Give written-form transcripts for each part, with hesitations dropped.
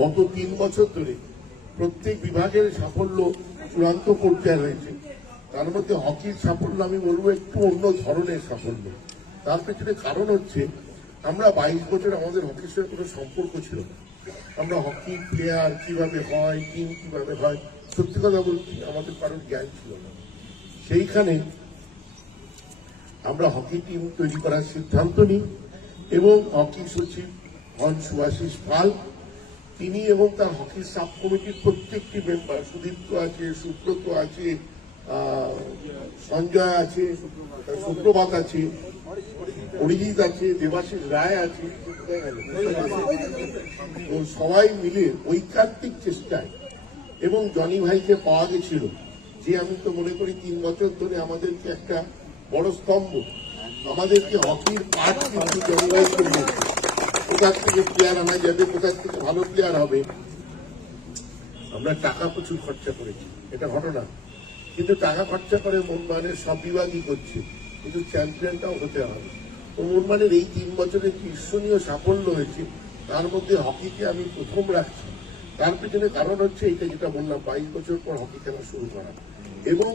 গত 3 বছর ধরে প্রত্যেক বিভাগের সাফল্য চূড়ান্ত পর্যায়ে হয়েছে। তার মধ্যে হকির সাফল্য আমি বলবো একটু অন্য ধরনের সাফল্য। তার পেছনে কারণ হচ্ছে আমরা 22 বছর আমাদের হকির সঙ্গে কোনো সম্পর্ক ছিল না। আমরা হকি প্লেয়ার কিভাবে হয়, টিম কিভাবে হয়, সত্যি কথা বলছি আমাদের কারোর জ্ঞান ছিল না। সেইখানে আমরা হকি টিম তৈরি করার সিদ্ধান্ত নিই এবং হকি সচিব হন সুভাষিস পাল। তিনি এবং তার হকি সাব কমিটির প্রত্যেকটি মেম্বার, সুদীপ্ত আছে, সুব্রত আছে, সঞ্জয় আছে, সুপ্রভাত আছে, অরিজিৎ আছে, দেবাশিস রায় আছে, সবাই মিলে ঐকান্তিক চেষ্টায় এবং জনি ভাইকে পাওয়া গেছিল, যে আমি তো মনে করি 3 বছর ধরে আমাদেরকে একটা বড় স্তম্ভ, আমাদেরকে হকির পাঠ কিন্তু জনি ভাই করে দিয়েছে। কোথার থেকে প্লেয়ার আনা যাবে, কোথার থেকে ভালো প্লেয়ার হবে, আমরা টাকা প্রচুর খরচা করেছি, এটা ঘটনা। কিন্তু টাকা খরচা করে মোহনবাগানের সব বিভাগই করছে, কিন্তু চ্যাম্পিয়নটাও হতে হবে। তো মোহনবাগানের এই 3 বছরের যে ঈর্ষণীয় সাফল্য হয়েছে, তার মধ্যে হকিকে আমি প্রথম রাখছি। তার পেছনে কারণ হচ্ছে এইটা, যেটা বললাম, 22 বছর পর হকি খেলা শুরু করা এবং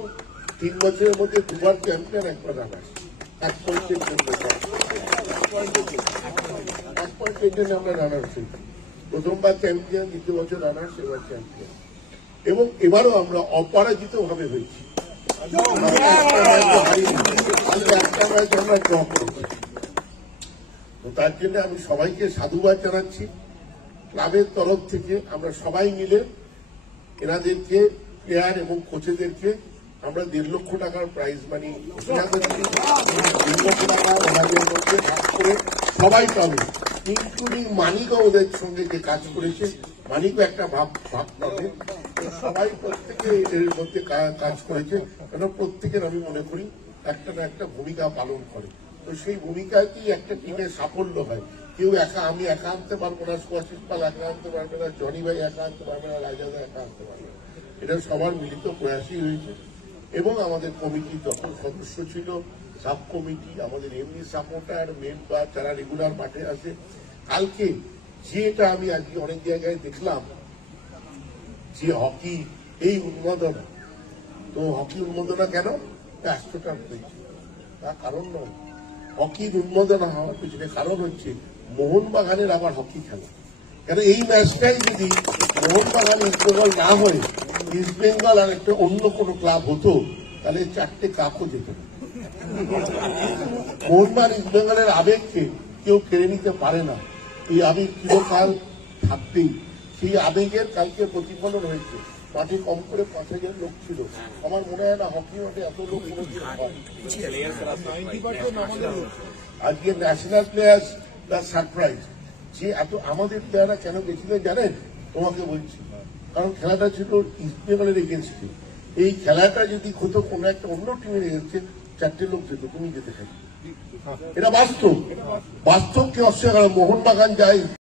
3 বছরের মধ্যে 2বার চ্যাম্পিয়ন, 1বার রানার্স, 1 পয়েন্টের জন্য আমরা রানার্স হয়েছি। প্রথমবার চ্যাম্পিয়ন, দ্বিতীয় বছর রানার্স, এবার চ্যাম্পিয়ন। এবং এবারও আমরা অপরাজিত ভাবে হয়েছি। তার জন্য আমি সবাইকে সাধুবাদ জানাচ্ছি। ক্লাবের তরফ থেকে আমরা সবাই মিলে এনাদেরকে, প্লেয়ার এবং কোচেদেরকে আমরা 1.5 লক্ষ টাকার প্রাইজ মানি ঘোষণা করেছি। 1.5 লক্ষ টাকা ওনাদের মধ্যে ভাগ করে সবাই পাবে, ইনক্লুডিং মানিকও ওদের সঙ্গে যে কাজ করেছে, মানিকও একটা ভাগ পাবে। সবাই প্রত্যেকে এর মধ্যে কাজ করেছে, কেন প্রত্যেকের আমি মনে করি একটা না একটা ভূমিকা পালন করে। তো সেই ভূমিকাতেই একটা টিমের সাফল্য হয়। কেউ একা, আমি একা আনতে পারবো না, সুভাষিস পাল একা আনতে পারবে না, জনি ভাই একা আনতে পারবে না, রাজাদা একা আনতে পারবে না। এটা সবার মিলিত প্রয়াসই হয়েছে। এবং আমাদের কমিটি যত সদস্য ছিল, সাব কমিটি, আমাদের এমনি সাপোর্টার, মেম্বার যারা রেগুলার মাঠে আসে, কালকে যেটা আমি আজকে অনেক জায়গায় দেখলাম যে হকি এই উন্মাদনা, তো হকি উন্মাদনা কেন 100টা হয়েছে, তার কারণ নয়। হকির উন্মাদনা হওয়ার পিছনে কারণ হচ্ছে মোহনবাগানের আবার হকি খেলা। কেন এই ম্যাচটাই যদি মোহনবাগান ইস্টবেঙ্গল না হয়ে ইস্টবেঙ্গল আর একটা অন্য কোনো ক্লাব হতো, তাহলে 4টে কাপও যেত না। মোহনবাগান ইস্টবেঙ্গলের আবেগকে কেউ কেড়ে নিতে পারে না, এই আবেগ চিরকাল থাকবেই। সেই আবেগের কালকে প্রতিফলন হয়েছে। মাঠে কম করে 5,000 লোক ছিল। আমার মনে হয় না হকি মাঠে এত লোক কোনোদিন হয়। আজকে ন্যাশনাল প্লেয়ার্স প্লাস সারপ্রাইজ, যে এত আমাদের প্লেয়াররা কেন গেছিলেন জানেন? তোমাকে বলছি, কারণ খেলাটা ছিল ইস্টবেঙ্গলের এগেনস্টে। এই খেলাটা যদি হতো কোনো একটা অন্য টিমের এগেনস্টে, 4টে লোক যেত, তুমি যেতে থাকবে। এটা বাস্তব, বাস্তবকে অস্বীকার। মোহনবাগান যায়